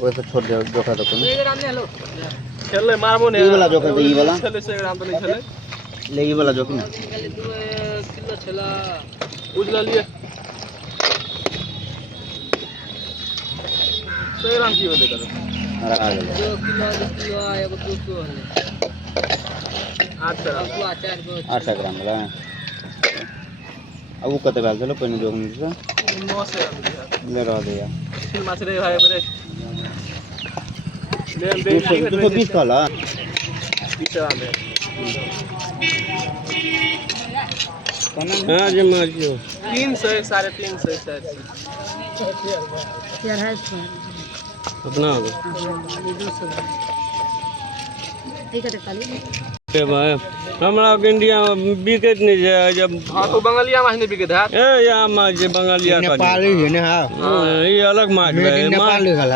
वैसे छोड़ दे जोखा तो कौन खेले मारबो ने ई वाला जोखा तो ई वाला खेले 100 ग्राम तो नहीं खेले ले ई वाला जोखी ना किलो छला उजला लिए 100 ग्राम की होते कर अरे आ गया 2 किलो एगो 200 8 ग्राम वाला अब वो कते बैल चलो पहले जोखनी से 900 ले रहा दे यार फिर माछरे भाई बरे ले 220 का ला 20 ग्राम है हां जे मारियो 300 350 शायद अपना होगा ए भाई हमरा के इंडिया में बिकेट नहीं जाए जब हां तो बंगालिया माछ नहीं बिके है ए या माछ जे बंगालिया का नेपाली है ना ये अलग माछ है नेपाली है